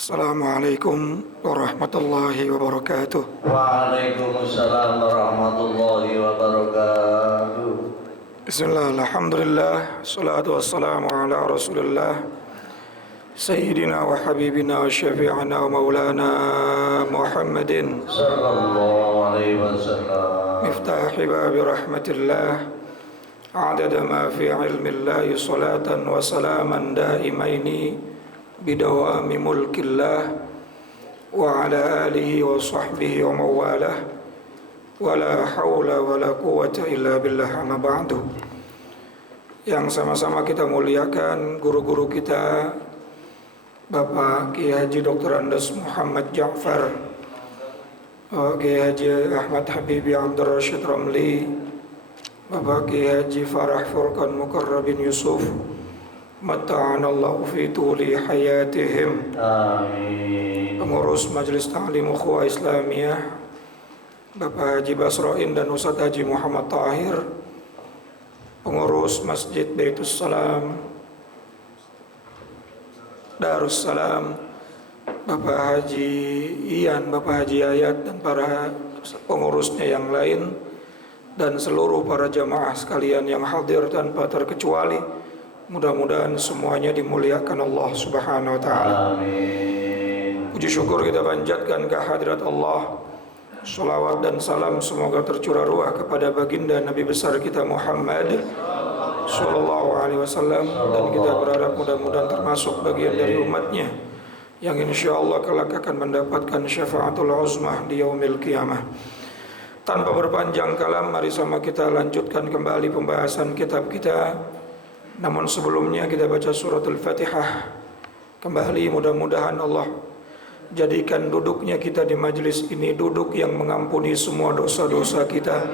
Assalamualaikum warahmatullahi wabarakatuh. Waalaikumsalam warahmatullahi wabarakatuh. Bismillah, alhamdulillah, salatu wassalamu ala rasulillah Sayyidina wa habibina wa syafi'ana wa maulana Muhammadin Sallallahu alaihi wasallam. Miftahi babi rahmatillah Adada ma fi ilmillahi salatan wa salaman daimaini bidawami mulkillah wa ala alihi wa sahbihi wa mawalah wa la hawla wa la quwata illa billah amma ba'du. Yang sama-sama kita muliakan guru-guru kita, Bapak Kiai Haji Dr. Andes Muhammad Ja'far, Kiai Haji Ahmad Habibi Abdul Rashid Ramli, Bapak Kiai Haji Farah Furqan Mukarrabin Yusuf, Mata'anallahu fi tuli hayatihim. Amin. Pengurus Majelis Ta'lim Ukhuwah Islamiyah Bapak Haji Basroin dan Ustadz Haji Muhammad Tahir, pengurus Masjid Baitus Salam Darussalam, Bapak Haji Ian, Bapak Haji Ayat, dan para pengurusnya yang lain, dan seluruh para jamaah sekalian yang hadir tanpa terkecuali. Mudah-mudahan semuanya dimuliakan Allah Subhanahu wa taala. Amin. Puji syukur kita panjatkan ke hadirat Allah. Shalawat dan salam semoga tercurah ruah kepada baginda Nabi besar kita Muhammad sallallahu alaihi wasallam, dan kita berharap mudah-mudahan termasuk bagian dari umatnya yang insyaallah kelak akan mendapatkan syafaatul uzmah di yaumil qiyamah. Tanpa berpanjang kalam, mari sama kita lanjutkan kembali pembahasan kitab kita. Namun sebelumnya kita baca suratul Fatihah kembali. Mudah-mudahan Allah jadikan duduknya kita di majelis ini duduk yang mengampuni semua dosa-dosa kita,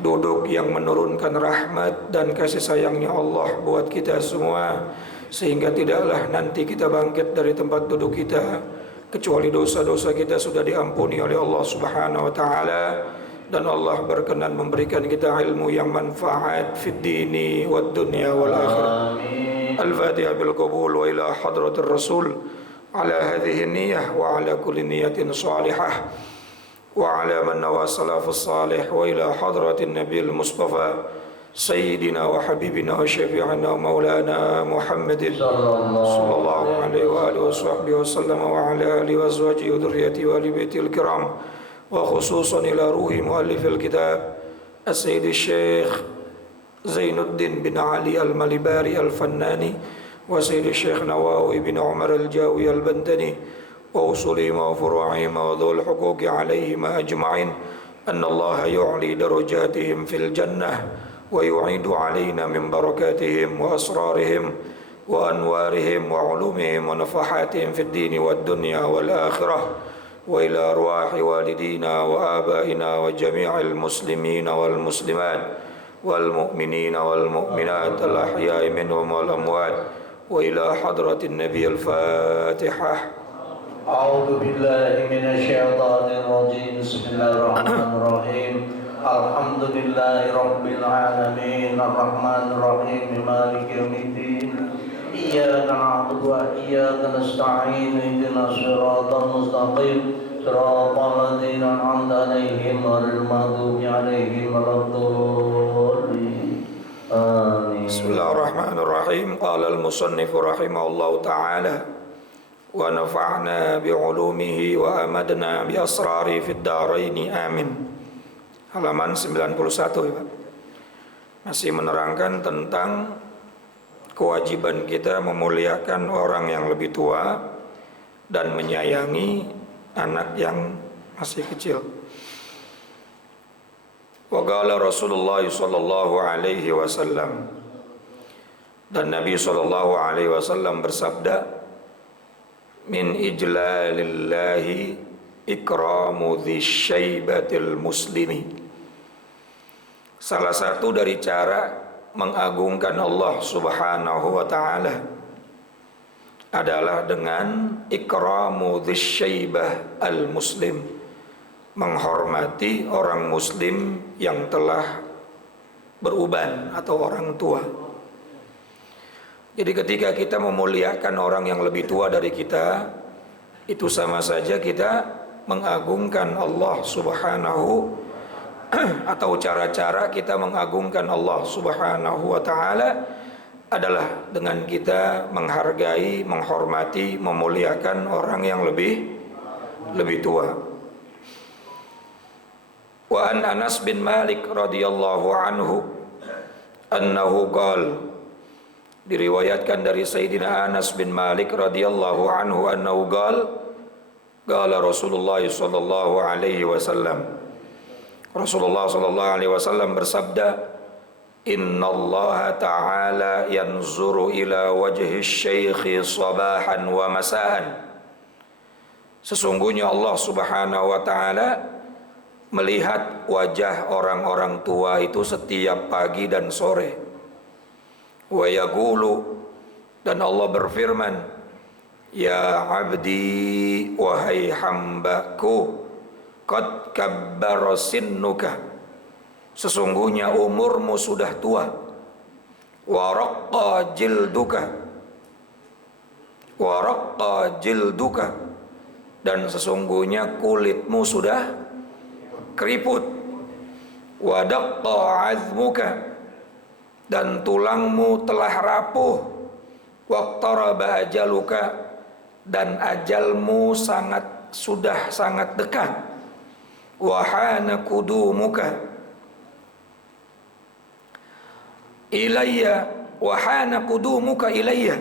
duduk yang menurunkan rahmat dan kasih sayangnya Allah buat kita semua, sehingga tidaklah nanti kita bangkit dari tempat duduk kita kecuali dosa-dosa kita sudah diampuni oleh Allah Subhanahu wa taala, dan Allah berkenan memberikan kita ilmu yang manfaat fid dini wad dunya wal akhirah. Al-Fatiha bil qabul wa ila hadratir Rasul ala hadhihi niyyah wa ala kulli niyatin salihah wa ala man nawa salafus salih wa ila hadratin nabiyil mustafa sayyidina wa habibina wa syafi'ina wa maulana Muhammadin sallallahu alaihi wa alihi wa sahbihi wa sallam wa ala alihi wa azwajihi wa dhurriyyatihi wa ali baitil kiram, wa khususan ila ruhi muallifil kitab As-Sayyid Syekh Zainuddin bin Ali Al-Malibari Al-Fannani wa Sayyid Syekh Nawawi bin Umar Al-Jawi Al-Bantani wa usulihim wa furu'ihim wa dhul huquqi alaihim ajma'in anna Allah yu'li darajatihim fil jannah wa yu'idu alaina min barakatihim wa asrarihim wa anwarihim wa ulumihim wa nafahatihim fid dini wad dunya wal akhirah wa ila arwahi walidina wa abaina wa jami'il muslimina wal muslimat wal mu'minina wal mu'minat al ahya'i minhum wal amwat wa ila hadratin nabiyil Fatihah. A'udzu billahi minasy syaithanir rajim. Bismillahirrahmanirrahim. Alhamdulillahi rabbil alamin arrahmanir rahim maliki yaumiddin. Iyyaka na'budu wa iyyaka nasta'in ihdinas siratal mustaqim siratal ladzina an'amta 'alaihim ghairil maghdubi 'alaihim waladdallin. Amin. Bismillahirrahmanirrahim. Qala al-musannif rahimahullahu ta'ala wa nafa'na bi'ulumihi wa amadna bi asrari fid dharain amin. Halaman 91 ya, Pak. Masih menerangkan tentang kewajiban kita memuliakan orang yang lebih tua dan menyayangi anak yang masih kecil. Wa qala Rasulullah sallallahu alaihi wasallam, dan Nabi sallallahu alaihi wasallam bersabda, min ijlalillahi ikramu dzisyaibatil muslimi. Salah satu dari cara mengagungkan Allah Subhanahu wa taala adalah dengan ikramu dzisyaibah al-muslim, menghormati orang muslim yang telah beruban atau orang tua. Jadi ketika kita memuliakan orang yang lebih tua dari kita, itu sama saja kita mengagungkan Allah Subhanahu atau cara-cara kita mengagungkan Allah Subhanahu wa taala adalah dengan kita menghargai, menghormati, memuliakan orang yang lebih tua. Wa an Anas bin Malik radhiyallahu anhu annahu qala, diriwayatkan dari Sayyidina Anas bin Malik radhiyallahu anhu annahu qala Rasulullah sallallahu alaihi wasallam, Rasulullah sallallahu alaihi wasallam bersabda, innallaha ta'ala yanzuru ila wajhi syaikhi sabahan wa masaan. Sesungguhnya Allah Subhanahu wa taala melihat wajah orang-orang tua itu setiap pagi dan sore. Wa yaqulu, dan Allah berfirman, ya abdi, wahai hambaku, qad kabbara sinnuka, sesungguhnya umurmu sudah tua. Wa raqqa jilduka, dan sesungguhnya kulitmu sudah keriput. Wa daqqa azmuka, dan tulangmu telah rapuh. Waqtaraba ajaluka, dan ajalmu sudah sangat dekat. Wahana kudumuka ilayya, wahana kudumuka ilayya,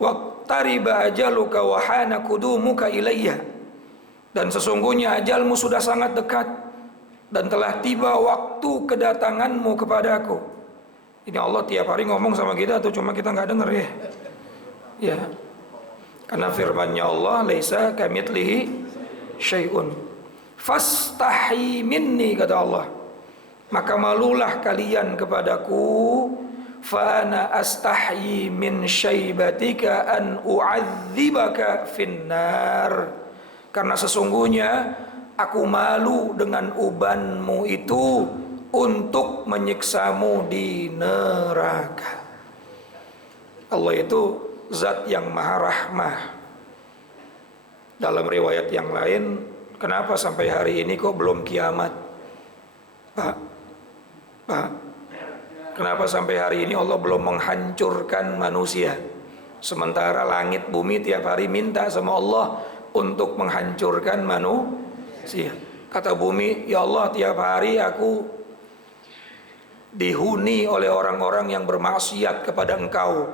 waqtariba ajaluka wahana kudumuka ilayya, dan sesungguhnya ajalmu sudah sangat dekat dan telah tiba waktu kedatanganmu kepadaku. Ini Allah tiap hari ngomong sama kita atau cuma kita nggak dengar ya? Ya, karena firman-Nya Allah, laisa kamitslihi syai'un. Fastahi minni, kata Allah, maka malulah kalian kepadaku. Fa ana astahyi min syaibatika an u'adzibaka finnar, karena sesungguhnya aku malu dengan ubanmu itu untuk menyiksamu di neraka. Allah itu zat yang maha rahmah. Dalam riwayat yang lain, kenapa sampai hari ini kok belum kiamat? Pak, kenapa sampai hari ini Allah belum menghancurkan manusia? Sementara langit bumi tiap hari minta sama Allah untuk menghancurkan manusia. Kata bumi, ya Allah, tiap hari aku dihuni oleh orang-orang yang bermaksiat kepada Engkau,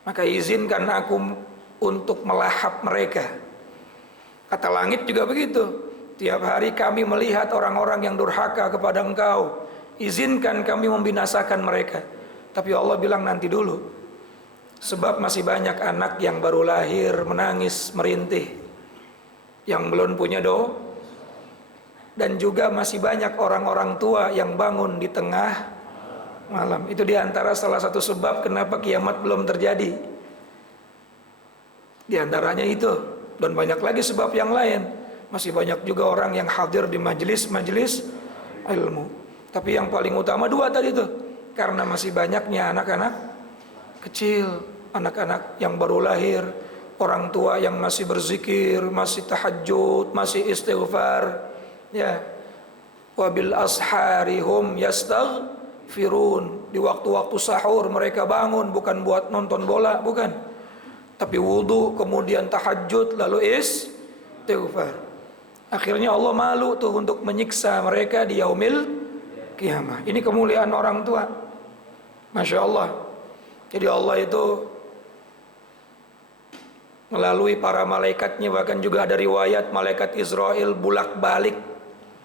maka izinkan aku untuk melahap mereka. Kata langit juga begitu, tiap hari kami melihat orang-orang yang durhaka kepada Engkau, izinkan kami membinasakan mereka. Tapi Allah bilang nanti dulu, sebab masih banyak anak yang baru lahir menangis merintih, yang belum punya doa, dan juga masih banyak orang-orang tua yang bangun di tengah malam. Itu diantara salah satu sebab kenapa kiamat belum terjadi. Di antaranya itu, dan banyak lagi sebab yang lain. Masih banyak juga orang yang hadir di majelis-majelis ilmu. Tapi yang paling utama dua tadi itu, karena masih banyaknya anak-anak kecil, anak-anak yang baru lahir, orang tua yang masih berzikir, masih tahajud, masih istighfar, ya. Wabil asharihum yastaghfirun, di waktu-waktu sahur mereka bangun bukan buat nonton bola, bukan, tapi wudu, kemudian tahajud, lalu istighfar. Akhirnya Allah malu tuh untuk menyiksa mereka di yaumil kiamah. Ini kemuliaan orang tua, Masya Allah. Jadi Allah itu melalui para malaikatnya, bahkan juga ada riwayat malaikat Israel bulak-balik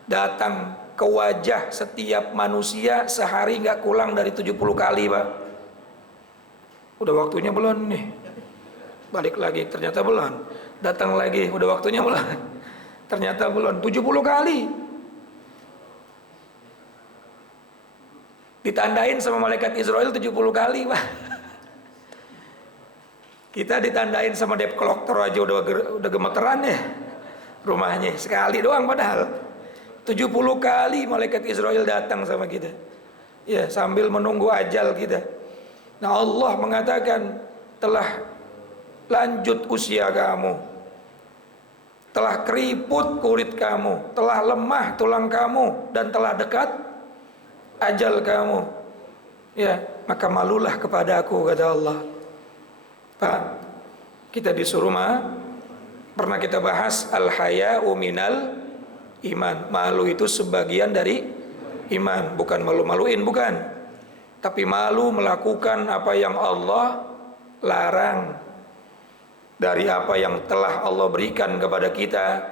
datang ke wajah setiap manusia sehari nggak kurang dari 70 kali, Pak. Udah waktunya belum nih? Balik lagi, ternyata belum. Datang lagi, udah waktunya belum? Ternyata belum. 70 kali. Ditandain sama malaikat Israel 70 kali, Pak. Kita ditandain sama debt collector aja udah gemeteran ya rumahnya. Sekali doang padahal 70 kali malaikat Israel datang sama kita. Ya, sambil menunggu ajal kita. Nah, Allah mengatakan telah lanjut usia kamu, telah keriput kulit kamu, telah lemah tulang kamu, dan telah dekat ajal kamu. Ya, maka malulah kepada aku, kata Allah. Pak, kita disuruh pernah kita bahas al-haya'u minal iman. Malu itu sebagian dari iman, bukan malu-maluin, bukan. Tapi malu melakukan apa yang Allah larang, dari apa yang telah Allah berikan kepada kita,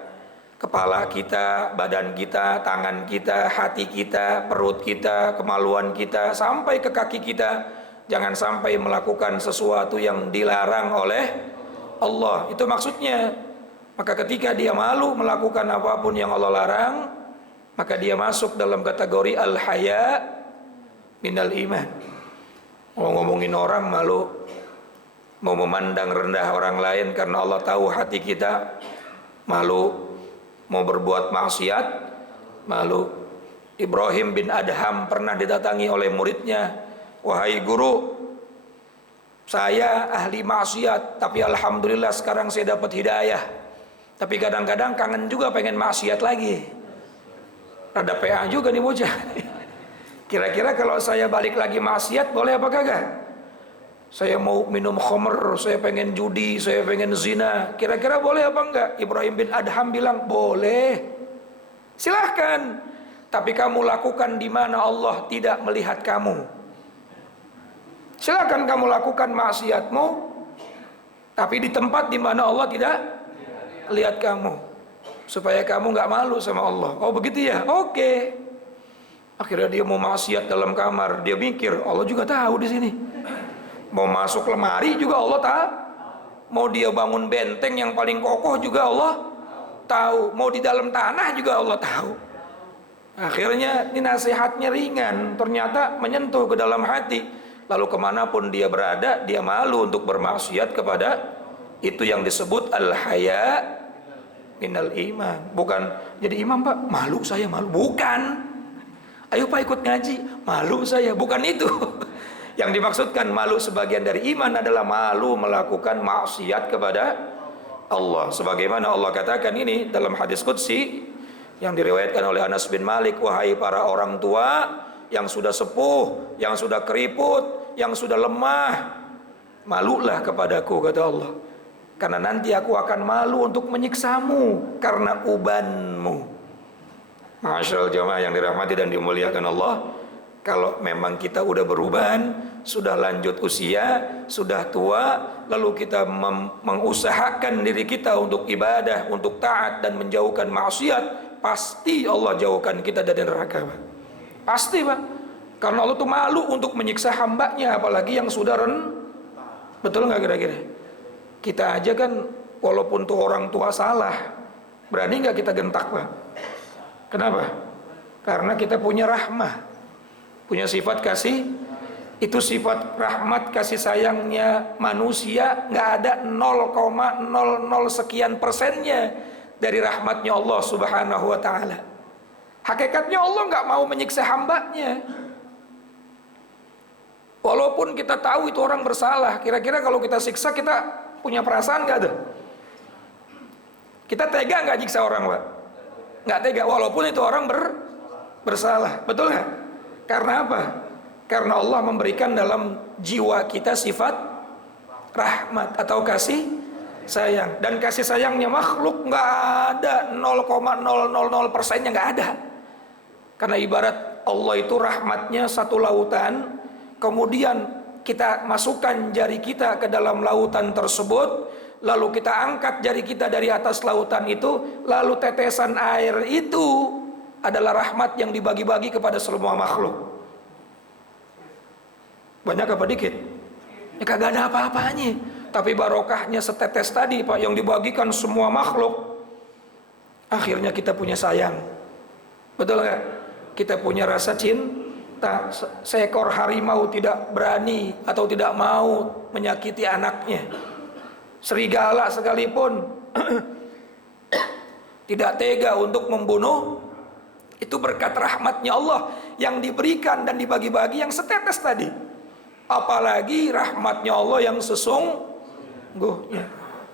kepala kita, badan kita, tangan kita, hati kita, perut kita, kemaluan kita, sampai ke kaki kita. Jangan sampai melakukan sesuatu yang dilarang oleh Allah. Itu maksudnya. Maka ketika dia malu melakukan apapun yang Allah larang, maka dia masuk dalam kategori al-haya minal iman. Mau ngomongin orang malu, mau memandang rendah orang lain karena Allah tahu hati kita, malu. Mau berbuat maksiat, malu. Ibrahim bin Adham pernah didatangi oleh muridnya, wahai guru, saya ahli maksiat, tapi alhamdulillah sekarang saya dapat hidayah. Tapi kadang-kadang kangen juga pengen maksiat lagi. Rada PA juga nih bocah. Kira-kira kalau saya balik lagi maksiat boleh apa kagak? Saya mau minum khamr, saya pengen judi, saya pengen zina. Kira-kira boleh apa enggak? Ibrahim bin Adham bilang boleh. Silahkan. Tapi kamu lakukan di mana Allah tidak melihat kamu. Silahkan kamu lakukan maksiatmu, tapi di tempat di mana Allah tidak lihat kamu, supaya kamu nggak malu sama Allah. Oh begitu ya? Oke. Akhirnya dia mau maksiat dalam kamar, dia mikir Allah juga tahu di sini. Mau masuk lemari juga Allah tahu. Mau dia bangun benteng yang paling kokoh juga Allah tahu. Mau di dalam tanah juga Allah tahu. Akhirnya ini nasihatnya ringan, ternyata menyentuh ke dalam hati. Lalu kemanapun dia berada, dia malu untuk bermaksiat kepada itu yang disebut al-haya minal iman. Bukan jadi imam pak, malu saya malu. Bukan. Ayo pak ikut ngaji, malu saya. Bukan itu. Yang dimaksudkan malu sebagian dari iman adalah malu melakukan maksiat kepada Allah. Sebagaimana Allah katakan ini dalam hadis qudsi yang diriwayatkan oleh Anas bin Malik, wahai para orang tua yang sudah sepuh, yang sudah keriput, yang sudah lemah, malulah kepadaku, kata Allah. Karena nanti aku akan malu untuk menyiksamu karena ubanmu. Masyaallah jamaah yang dirahmati dan dimuliakan Allah. Kalau memang kita udah beruban, sudah lanjut usia, sudah tua, lalu kita mengusahakan diri kita untuk ibadah, untuk taat dan menjauhkan maksiat, pasti Allah jauhkan kita dari neraka, Pak. Pasti, Pak. Karena Allah tuh malu untuk menyiksa hambanya, apalagi yang sudah betul nggak kira-kira? Kita aja kan walaupun tuh orang tua salah, berani nggak kita gentak, Pak? Kenapa? Karena kita punya rahmah, punya sifat kasih. Itu sifat rahmat kasih sayangnya manusia nggak ada 0,00 sekian persennya dari rahmatnya Allah Subhanahu wa ta'ala. Hakikatnya Allah nggak mau menyiksa hambanya. Walaupun kita tahu itu orang bersalah, kira-kira kalau kita siksa kita punya perasaan nggak tuh? Kita tega nggak nyiksa orang, Pak? Nggak tega, walaupun itu orang bersalah, betul nggak? Karena apa? Karena Allah memberikan dalam jiwa kita sifat rahmat atau kasih sayang. Dan kasih sayangnya makhluk nggak ada 0,000%-nya nggak ada. Karena ibarat Allah itu rahmatnya satu lautan, kemudian kita masukkan jari kita ke dalam lautan tersebut, lalu kita angkat jari kita dari atas lautan itu, lalu tetesan air itu adalah rahmat yang dibagi-bagi kepada semua makhluk. Banyak apa dikit? Ya kagak ada apa-apanya. Tapi barokahnya setetes tadi, Pak, yang dibagikan semua makhluk. Akhirnya kita punya sayang. Betul nggak? Kita punya rasa cinta. Seekor harimau tidak berani atau tidak mau menyakiti anaknya. Serigala sekalipun tidak tega untuk membunuh Itu berkat rahmatnya Allah yang diberikan dan dibagi-bagi yang setetes tadi. Apalagi rahmatnya Allah yang sesungguhnya.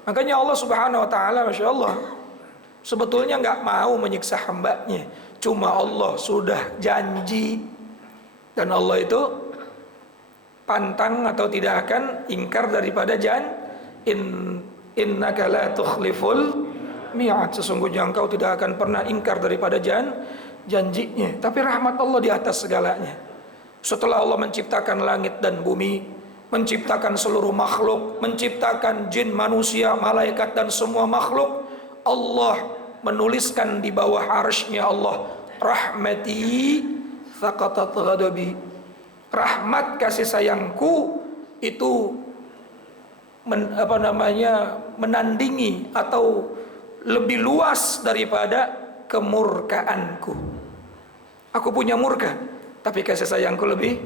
Makanya Allah Subhanahu wa ta'ala, Masya Allah, sebetulnya nggak mau menyiksa hambanya. Cuma Allah sudah janji. Dan Allah itu pantang atau tidak akan ingkar daripada innaka la tukhliful mi'ad. Sesungguhnya engkau tidak akan pernah ingkar daripada janjinya. Tapi rahmat Allah di atas segalanya. Setelah Allah menciptakan langit dan bumi, menciptakan seluruh makhluk, menciptakan jin, manusia, malaikat dan semua makhluk, Allah menuliskan di bawah arsy-Nya Allah, rahmati faqatat ghadabi. Rahmat kasih sayangku itu menandingi atau lebih luas daripada kemurkaanku. Aku punya murka, tapi kasih sayangku lebih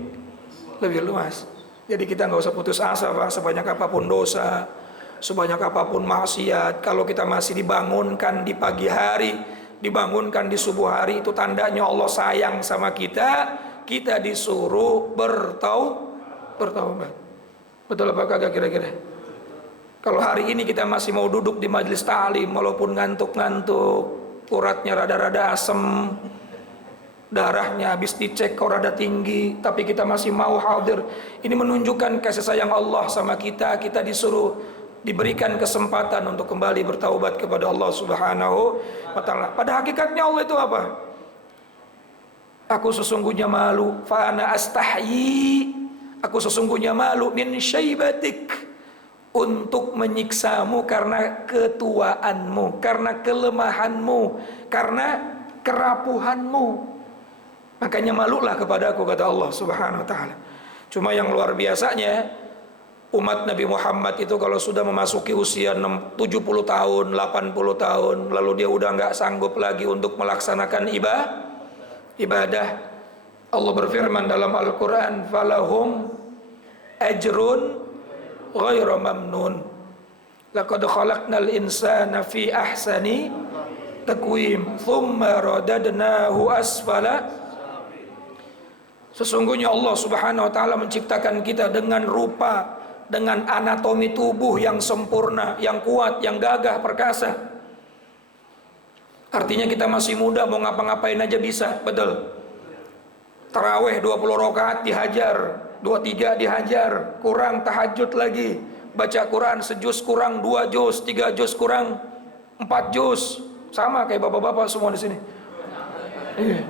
luas. Jadi kita nggak usah putus asa, Pak. Sebanyak apapun dosa, sebanyak apapun maksiat, kalau kita masih dibangunkan di pagi hari, dibangunkan di subuh hari, itu tandanya Allah sayang sama kita. Kita disuruh bertaubat. Betul apa kagak kira-kira? Kalau hari ini kita masih mau duduk di majelis ta'lim, walaupun ngantuk-ngantuk, uratnya rada-rada asem, darahnya habis dicek kok rada tinggi, tapi kita masih mau hadir, ini menunjukkan kasih sayang Allah sama kita. Kita disuruh, diberikan kesempatan untuk kembali bertaubat kepada Allah Subhanahu wa ta'ala. Pada hakikatnya Allah itu apa? Aku sesungguhnya malu, fa ana astahyi, aku sesungguhnya malu min syaibatik, untuk menyiksamu karena ketuaanmu, karena kelemahanmu, karena kerapuhanmu. Makanya malulah kepada aku, kata Allah Subhanahu wa ta'ala. Cuma yang luar biasanya, umat Nabi Muhammad itu kalau sudah memasuki usia 70 tahun, 80 tahun, lalu dia udah nggak sanggup lagi untuk melaksanakan ibadah. Allah berfirman dalam Al-Quran, falahum ajrun ghairu mamnun, laqad khalaqnal insana fi ahsani taqwim, thumma radadnahu asfala. Sesungguhnya Allah Subhanahu wa ta'ala menciptakan kita dengan rupa, dengan anatomi tubuh yang sempurna, yang kuat, yang gagah perkasa. Artinya kita masih muda, mau ngapa-ngapain aja bisa, betul. Tarawih 20 rakaat dihajar, 23 dihajar, kurang tahajud lagi. Baca Quran sejuz kurang 2 juz, 3 juz kurang 4 juz. Sama kayak bapak-bapak semua di sini. Iya.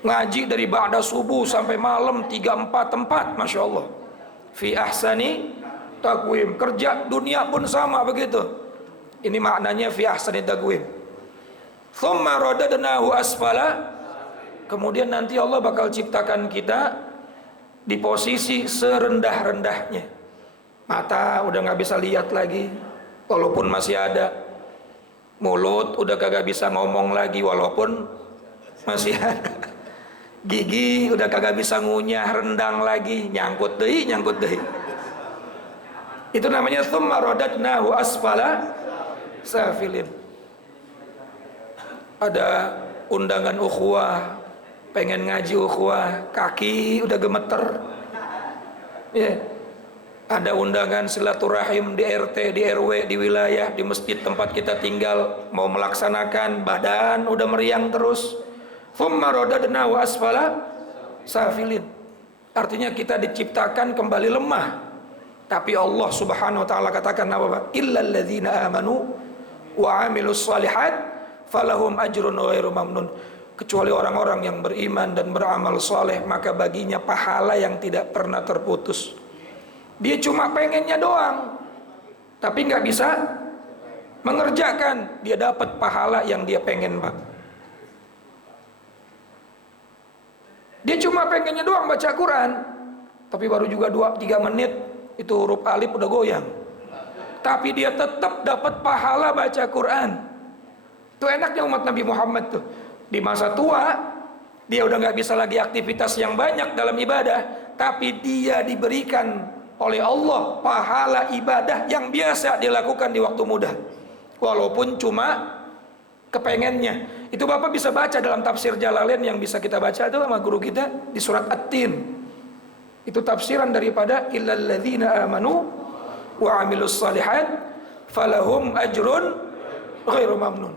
Ngaji dari ba'da subuh sampai malam 3-4 Masya Allah. Fi ahsani taqwim. Kerja dunia pun sama begitu. Ini maknanya fi ahsani taqwim. Thumma radadnahu asfala. Kemudian nanti Allah bakal ciptakan kita di posisi serendah-rendahnya. Mata udah gak bisa lihat lagi, walaupun masih ada. Mulut udah kagak bisa ngomong lagi, walaupun masih ada. Gigi udah kagak bisa ngunyah, rendang lagi, nyangkut deh. Itu namanya thumma radadnahu asfala safilin. Ada undangan ukhuwah, pengen ngaji ukhuwah, kaki udah gemeter. Ya. Ada undangan silaturahim di RT, di RW, di wilayah, di masjid tempat kita tinggal, mau melaksanakan, badan udah meriang terus. Thumma radadnahu asfala safilin. Artinya kita diciptakan kembali lemah. Tapi Allah Subhanahu wa ta'ala katakan apa? Illal ladzina amanu wa amilus shalihat falahum ajrun ghairu mamnun. Kecuali orang-orang yang beriman dan beramal soleh, maka baginya pahala yang tidak pernah terputus. Dia cuma pengennya doang, tapi nggak bisa mengerjakan. Dia dapat pahala yang dia pengen, Pak. Dia cuma pengennya doang baca Quran, tapi baru juga 2-3 menit itu huruf alif udah goyang. Tapi dia tetap dapat pahala baca Quran. Itu enaknya umat Nabi Muhammad tuh. Di masa tua dia udah nggak bisa lagi aktivitas yang banyak dalam ibadah, tapi dia diberikan oleh Allah pahala ibadah yang biasa dilakukan di waktu muda, walaupun cuma kepengennya. Itu Bapak bisa baca dalam tafsir Jalalain yang bisa kita baca itu sama guru kita di surat At-Tin. Itu tafsiran daripada illal ladzina amanu wa amilus shalihat falahum ajrun ghairu mamnun.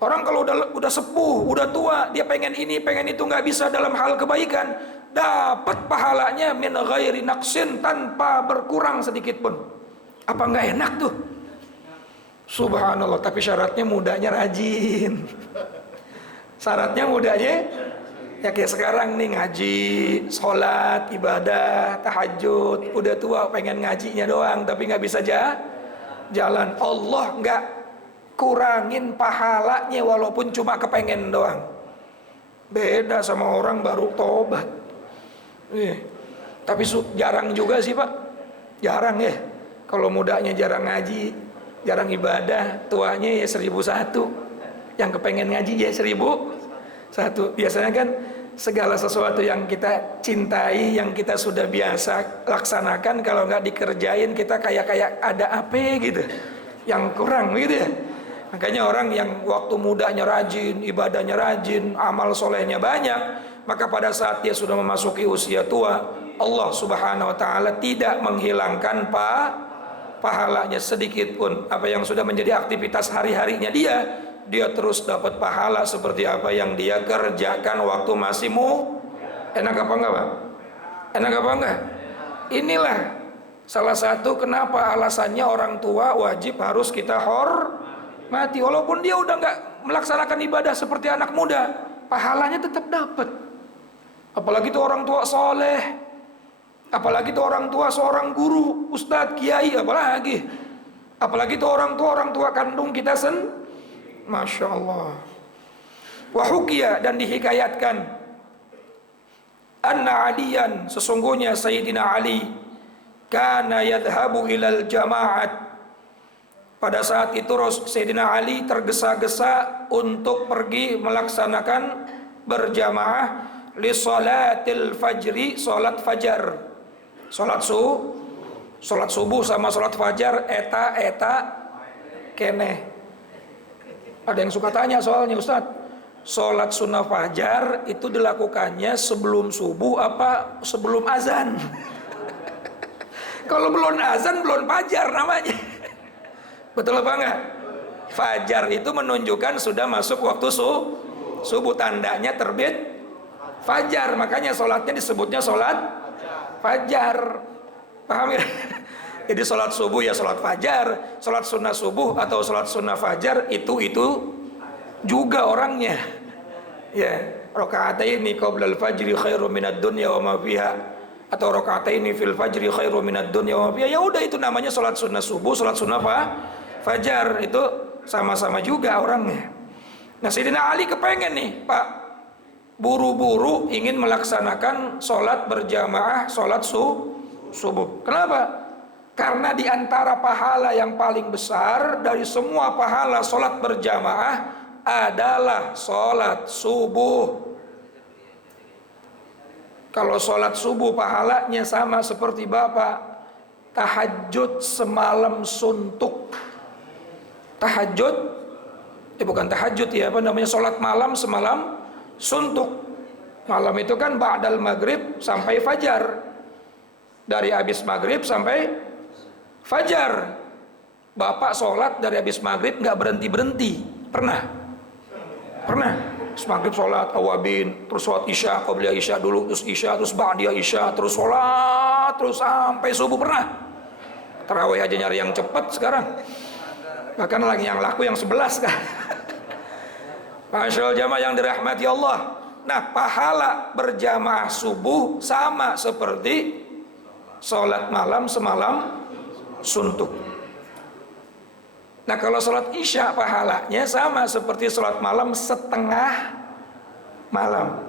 Orang kalau udah sepuh, udah tua, dia pengen ini, pengen itu, nggak bisa dalam hal kebaikan, dapat pahalanya min ghairi naqsin, tanpa berkurang sedikit pun. Apa nggak enak tuh? Subhanallah. Tapi syaratnya mudanya rajin. Syaratnya mudanya ya kayak sekarang nih, ngaji, sholat, ibadah, tahajud. Udah tua pengen ngajinya doang tapi nggak bisa jalan. Allah nggak kurangin pahalanya walaupun cuma kepengen doang. Beda sama orang baru tobat. Tapi jarang juga sih Pak. Jarang ya. Kalau mudanya jarang ngaji, jarang ibadah, tuanya ya 1001. Yang kepengen ngaji ya 1001. Biasanya kan segala sesuatu yang kita cintai, yang kita sudah biasa laksanakan, kalau nggak dikerjain kita kayak ada apa gitu, yang kurang gitu ya. Makanya orang yang waktu mudanya rajin, ibadahnya rajin, amal solehnya banyak, maka pada saat dia sudah memasuki usia tua, Allah Subhanahu wa ta'ala tidak menghilangkan pahalanya sedikit pun. Apa yang sudah menjadi aktivitas hari-harinya dia terus dapat pahala seperti apa yang dia kerjakan waktu masih enak apa enggak Pak? Enak apa enggak? Inilah salah satu kenapa alasannya orang tua wajib harus kita hormati. Walaupun dia udah enggak melaksanakan ibadah seperti anak muda, pahalanya tetap dapat. Apalagi itu orang tua soleh, apalagi itu orang tua seorang guru, ustadz, kiai, apalagi itu orang tua kandung kita Masya Allah. Wahukia, dan dihikayatkan, anna Aliyan, sesungguhnya Sayyidina Ali, kana yadhabu ilal jama'at, pada saat itu Sayyidina Ali tergesa-gesa untuk pergi melaksanakan berjamaah li salatil fajri, salat fajar, salat subuh sama salat fajar eta keneh. Ada yang suka tanya soalnya, Ustaz, sholat sunnah fajar itu dilakukannya sebelum subuh apa sebelum azan? Kalau belum azan belum fajar namanya. Betul apa enggak? Fajar itu menunjukkan sudah masuk waktu subuh, tandanya terbit fajar, makanya sholatnya disebutnya sholat fajar. Paham ya? Jadi sholat subuh ya sholat fajar, sholat sunnah subuh atau sholat sunnah fajar itu juga orangnya. Ya, rakaataini qoblal fajri khairum minad dunya wa ma fiha, atau rakaataini fil fajri khairum minad dunya wa ma fiha. Ya udah, itu namanya sholat sunnah subuh, sholat sunnah fajar, itu sama-sama juga orangnya. Nah, Sayyidina Ali kepengen nih, Pak, buru-buru ingin melaksanakan sholat berjamaah, sholat subuh. Kenapa? Karena di antara pahala yang paling besar dari semua pahala sholat berjamaah adalah sholat subuh. Kalau sholat subuh pahalanya sama seperti Bapak tahajud semalam suntuk. Tahajud, bukan tahajud ya, apa namanya, sholat malam semalam suntuk. Malam itu kan ba'dal maghrib sampai fajar. Dari habis maghrib sampai fajar. Bapak sholat dari habis maghrib nggak berhenti. Pernah? Habis maghrib sholat awabin, terus sholat isya, qobliyah isya dulu, terus isya, terus ba'diyah isya, terus sholat, terus sampai subuh. Pernah? Tarawih aja nyari yang cepat sekarang. Bahkan lagi yang laku yang 11 kan. Masya Allah, jamaah yang dirahmati Allah. Nah, pahala berjamaah subuh sama seperti sholat malam semalam suntuk. Nah, kalau sholat isya pahalanya sama seperti sholat malam setengah malam.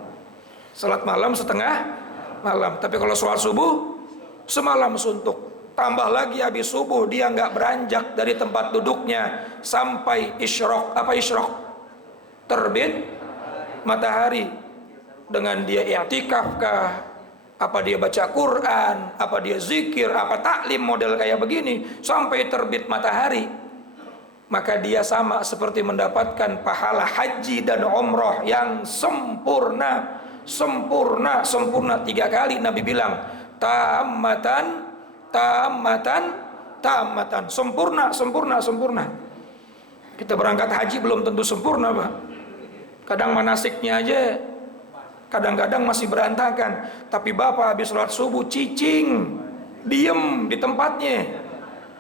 Sholat malam setengah malam. Tapi kalau sholat subuh semalam suntuk. Tambah lagi habis subuh dia nggak beranjak dari tempat duduknya sampai isyraq. Apa isyraq? Terbit matahari. Dengan dia i'tikaf kah? Apa dia baca Quran, apa dia zikir, apa taklim model kayak begini sampai terbit matahari. maka dia sama seperti mendapatkan pahala haji dan umrah yang sempurna. Sempurna 3 kali Nabi bilang, tammatan, tammatan, tammatan, sempurna. Kita berangkat haji belum tentu sempurna, Pak. Kadang manasiknya aja kadang-kadang masih berantakan. Tapi Bapak habis sholat subuh cicing, diem di tempatnya.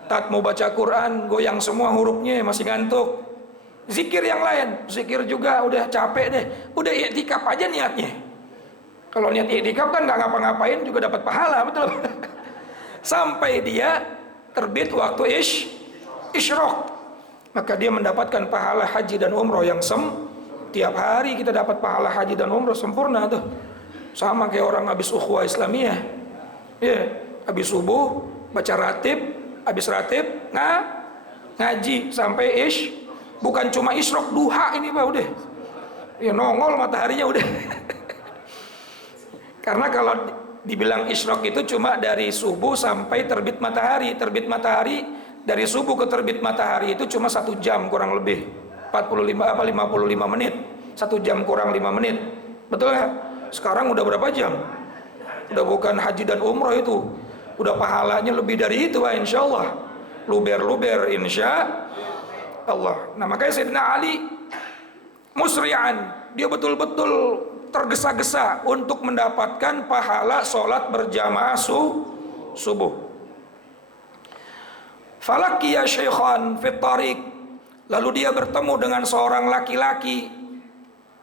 Tat mau baca Quran, goyang semua hurufnya, masih ngantuk. Zikir yang lain, zikir juga udah capek deh. Udah i'tikaf aja niatnya. Kalau niat i'tikaf kan nggak ngapa-ngapain juga dapat pahala, betul. Sampai dia terbit waktu isyraq. Maka dia mendapatkan pahala haji dan umroh yang tiap hari kita dapat pahala haji dan umroh sempurna tuh. Sama kayak orang habis ukhuwah Islamiyah. Ya, habis subuh baca ratib, habis ratib ngaji sampai bukan cuma isyraq, duha ini Pak udah. Ya nongol mataharinya udah. Karena kalau dibilang isyraq itu cuma dari subuh sampai terbit matahari. Terbit matahari dari subuh ke terbit matahari itu cuma 1 jam kurang lebih. 55 menit. 1 jam kurang 5 menit. Betul nggak? Sekarang udah berapa jam? Udah bukan haji dan umroh itu. Udah pahalanya lebih dari itu, insya Allah. Luber-luber insya Allah. Nah makanya Sayyidina Ali musri'an, dia betul-betul tergesa-gesa untuk mendapatkan pahala sholat berjamaah subuh. Falaqiya syaikhan fit tariq, lalu dia bertemu dengan seorang laki-laki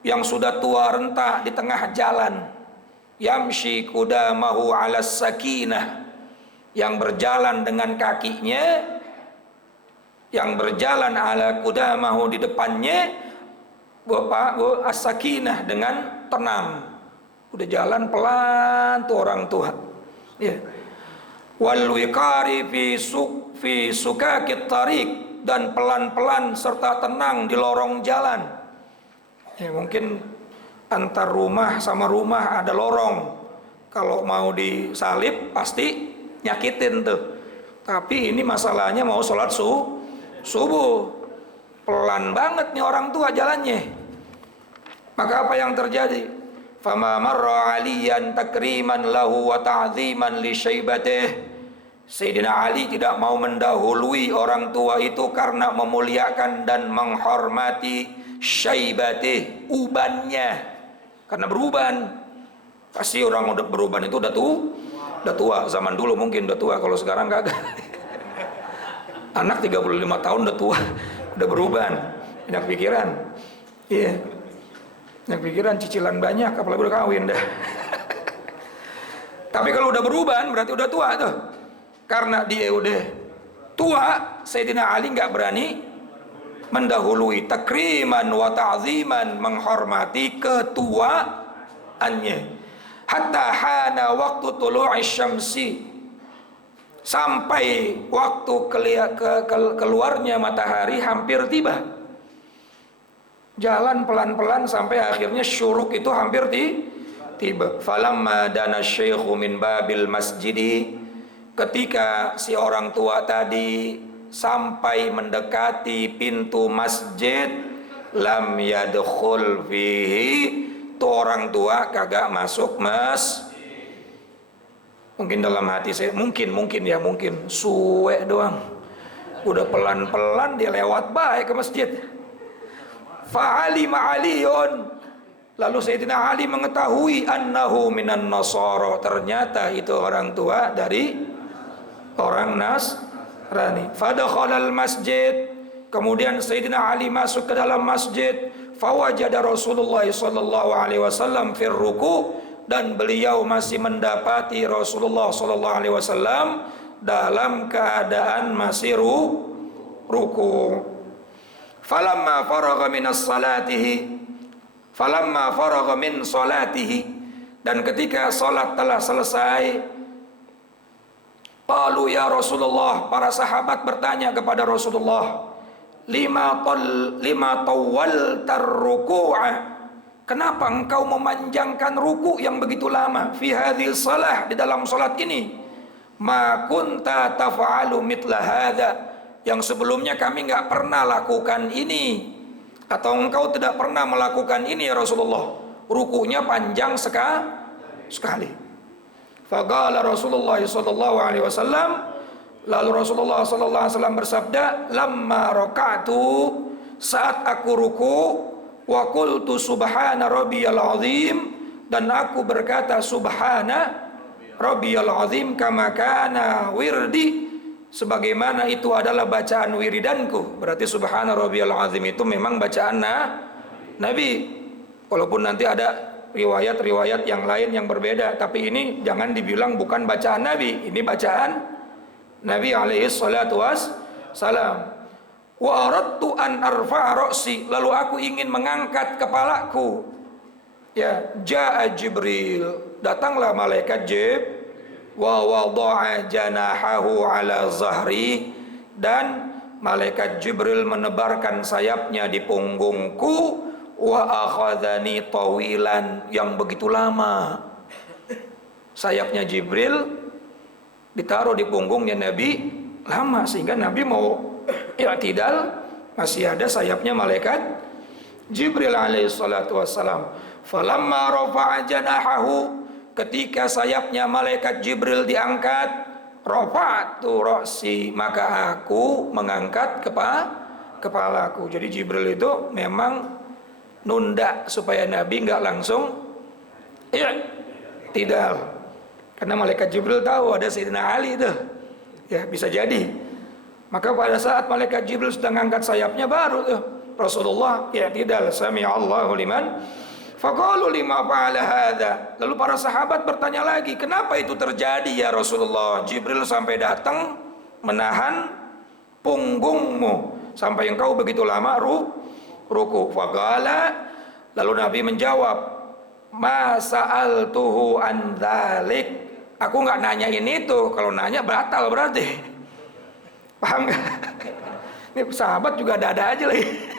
yang sudah tua renta di tengah jalan. Yamshi qudamahu 'ala sakinah, yang berjalan dengan kakinya, yang berjalan ala qudamahu di depannya as-sakinah dengan tenang. Udah jalan pelan tuh orang tua. Ya. Wal wiqari fi sukakit tariq, dan pelan-pelan serta tenang di lorong jalan. Ya, mungkin antar rumah sama rumah ada lorong. Kalau mau disalip pasti nyakitin tuh. Tapi ini masalahnya mau sholat subuh. Pelan banget nih orang tua jalannya. Maka apa yang terjadi? Fama marra aliyan takriman lahu wa ta'ziman li syaibatih. Sayyidina Ali tidak mau mendahului orang tua itu karena memuliakan dan menghormati syaibatih, ubannya. Karena beruban. Pasti orang udah beruban itu udah tua. Zaman dulu mungkin udah tua, kalau sekarang kagak. Anak 35 tahun udah tua, udah beruban, banyak pikiran. Iya. Banyak pikiran, cicilan banyak, apalagi udah kawin dah. Tapi kalau udah beruban berarti udah tua tuh. Karena dia udah tua, Sayyidina Ali nggak berani mendahului, takriman wa ta'ziman, menghormati ketuaannya. Hatta hana waktu tulu'i syamsi, sampai waktu keluarnya matahari hampir tiba. Jalan pelan-pelan sampai akhirnya syuruk itu hampir tiba. Falamma dana syaikhu min babil masjidi, ketika si orang tua tadi sampai mendekati pintu masjid, lam yadkhul fihi, tuh orang tua kagak masuk mungkin dalam hati saya, mungkin suwe doang, udah pelan-pelan dia lewat baik ke masjid. Fa'alima Aliyun, lalu Sayyidina Ali mengetahui annahu minan nasara, ternyata itu orang tua dari orang Nasrani. Fadakhalal masjid, kemudian Sayyidina Ali masuk ke dalam masjid. Fawajada Rasulullah sallallahu alaihi wasallam fir ruku', dan beliau masih mendapati Rasulullah sallallahu alaihi wasallam dalam keadaan masih ruku'. Falamma faragha min salatihi, dan ketika salat telah selesai, qalu ya Rasulullah, para sahabat bertanya kepada Rasulullah, lima tawwaltar ruku'a, kenapa engkau memanjangkan ruku yang begitu lama, fi hadhil salah, di dalam salat ini, ma kunta taf'alu mitla hadha, yang sebelumnya kami nggak pernah lakukan ini, atau engkau tidak pernah melakukan ini ya Rasulullah. Rukunya panjang sekali. Faqala Rasulullah sallallahu alaihi wasallam, lalu Rasulullah sallallahu alaihi wasallam bersabda, lamma raka'tu, saat aku ruku, wa qultu subhana rabbiyal azim, dan aku berkata subhana rabbiyal azim kama kana wirdi, sebagaimana itu adalah bacaan wiridanku. Berarti subhana rabbiyal azim itu memang bacaan Nabi. Walaupun nanti ada riwayat-riwayat yang lain yang berbeda, tapi ini jangan dibilang bukan bacaan Nabi, ini bacaan Nabi alaihi salatu wassalam. Wa aradtu an arfa'a ra'si, lalu aku ingin mengangkat kepalaku. Ya, jaa Jibril, datanglah malaikat wa wada'a janahahu ala zahri, dan malaikat Jibril menebarkan sayapnya di punggungku. Wa akhadhani tawilan, yang begitu lama. Sayapnya Jibril ditaruh di punggungnya Nabi lama, sehingga Nabi mau i'tidal masih ada sayapnya malaikat Jibril alaihi salatu wassalam. Falamma rafa'a janahahu, ketika sayapnya malaikat Jibril diangkat, rafa'tu ra'si, maka aku mengangkat kepalaku. Jadi Jibril itu memang nunda supaya Nabi nggak langsung i'tidal, karena malaikat Jibril tahu ada Sayyidina Ali itu, ya bisa jadi. Maka pada saat malaikat Jibril sedang angkat sayapnya, baru tuh Rasulullah i'tidal, sami'a Allahu liman. Faqalu lima fa'ala hadza, lalu para sahabat bertanya lagi, kenapa itu terjadi ya Rasulullah? Jibril sampai datang menahan punggungmu sampai engkau begitu lama ruku. Faqala, lalu Nabi menjawab, ma sa'altuhu an dzalik, aku nggak nanyain itu, kalau nanya batal berarti. Paham nggak? Ini sahabat juga ada aja lagi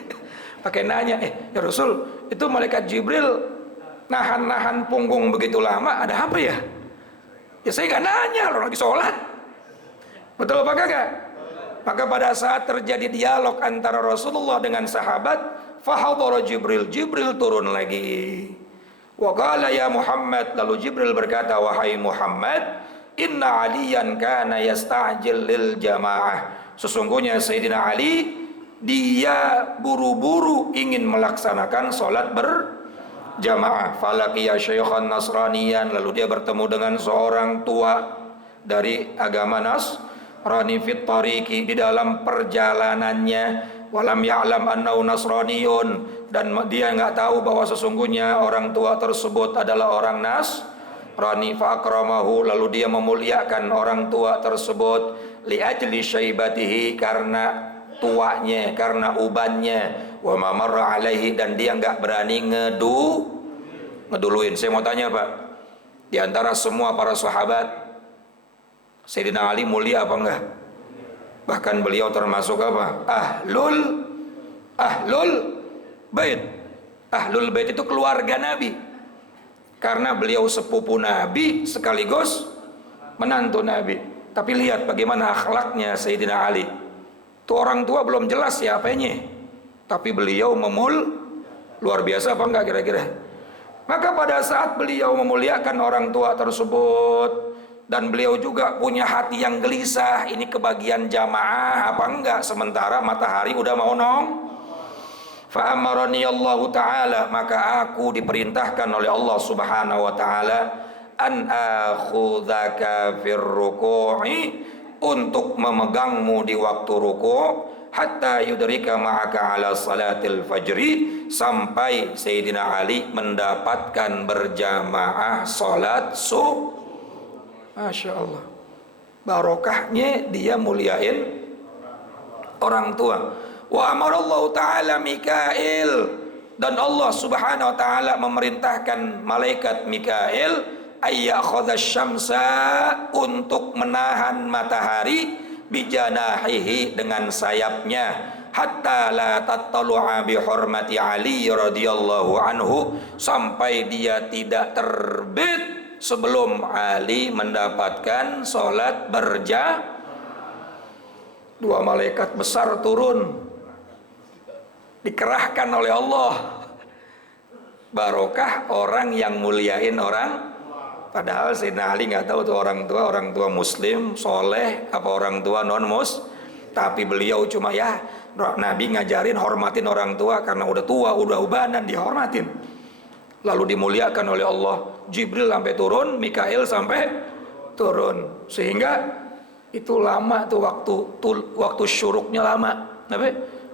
pakai nanya, ya Rasul, itu malaikat Jibril nahan punggung begitu lama, ada apa ya? Ya saya nggak nanya, lo lagi sholat. Betul apa kagak? Maka pada saat terjadi dialog antara Rasulullah dengan sahabat, fahadhara Jibril, Jibril turun lagi. Wa qala ya Muhammad, lalu Jibril berkata, wahai Muhammad, inna aliyan kana yasta'jil lil jamaah, sesungguhnya Sayyidina Ali dia buru-buru ingin melaksanakan sholat berjamaah. Falaqiya syaikhan nasraniyan, lalu dia bertemu dengan seorang tua dari agama Nasrani fit tariqi, di dalam perjalanannya. Walam ya'lam annahu nasraniyun, dan dia nggak tahu bahwa sesungguhnya orang tua tersebut adalah orang Nasrani. Fa akramahu, lalu dia memuliakan orang tua tersebut, li ajli syaibatihi, karena tuanya, karena ubannya. Wa ma marra alaihi, dan dia nggak berani ngeduluin. Saya mau tanya Pak, di antara semua para sahabat, Sayyidina Ali mulia apa enggak? Bahkan beliau termasuk apa? Ahlul bait. Ahlul bait itu keluarga Nabi, karena beliau sepupu Nabi sekaligus menantu Nabi. Tapi lihat bagaimana akhlaknya Sayyidina Ali. Tuh orang tua belum jelas siapanya, tapi beliau luar biasa apa enggak kira-kira? Maka pada saat beliau memuliakan orang tua tersebut, dan beliau juga punya hati yang gelisah, ini kebagian jamaah apa enggak, sementara matahari udah mau fa amarani Allah Ta'ala, maka aku diperintahkan oleh Allah Subhanahu wa Ta'ala, an akhudhaka fir ruku'i, untuk memegangmu di waktu ruku', hatta yudrika ma'aka ala salatil fajri, sampai Sayyidina Ali mendapatkan berjamaah salat subuh. Masya Allah, barokahnya dia muliain orang tua. Wa amarallahu ta'ala Mikail, dan Allah Subhanahu wa ta'ala memerintahkan malaikat Mikail ayyakhadha syamsa, untuk menahan matahari, bijanahihi, dengan sayapnya, hatta la tattalu'a bi hurmati Ali radhiyallahu anhu, sampai dia tidak terbit sebelum Ali mendapatkan sholat 2 malaikat besar turun, dikerahkan oleh Allah. Barokah orang yang muliain orang. Padahal Sayyidina Ali nggak tahu tuh orang tua muslim, soleh, apa orang tua non-mus. Tapi beliau cuma Nabi ngajarin hormatin orang tua karena udah tua, udah ubanan, dihormatin. Lalu dimuliakan oleh Allah. Jibril sampai turun, Mikail sampai turun. Sehingga itu lama tuh waktu syuruknya lama.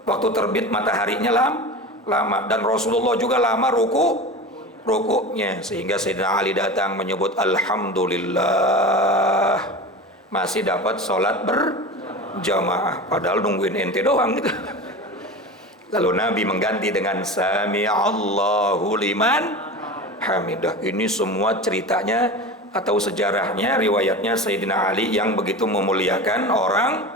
Waktu terbit mataharinya lama. Dan Rasulullah juga lama rukuknya. Sehingga Sayyidina Ali datang menyebut Alhamdulillah masih dapat sholat berjamaah. Padahal nungguin ente doang gitu. Lalu Nabi mengganti dengan Sami'allahu liman hamidah. Ini semua ceritanya atau sejarahnya, riwayatnya Sayyidina Ali yang begitu memuliakan orang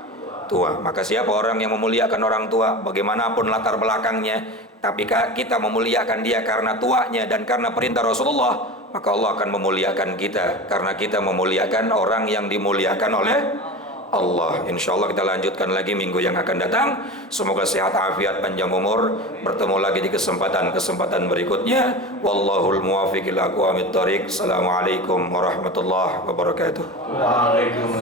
tua. Maka siapa orang yang memuliakan orang tua, bagaimanapun latar belakangnya, tapi kita memuliakan dia karena tuanya dan karena perintah Rasulullah, maka Allah akan memuliakan kita karena kita memuliakan orang yang dimuliakan oleh Allah. Insya Allah kita lanjutkan lagi minggu yang akan datang. Semoga sehat, afiat, panjang umur. Bertemu lagi di kesempatan berikutnya. Wallahul muwaffiq ila aqwamit thoriq. Assalamualaikum warahmatullahi wabarakatuh. Waalaikumsalam.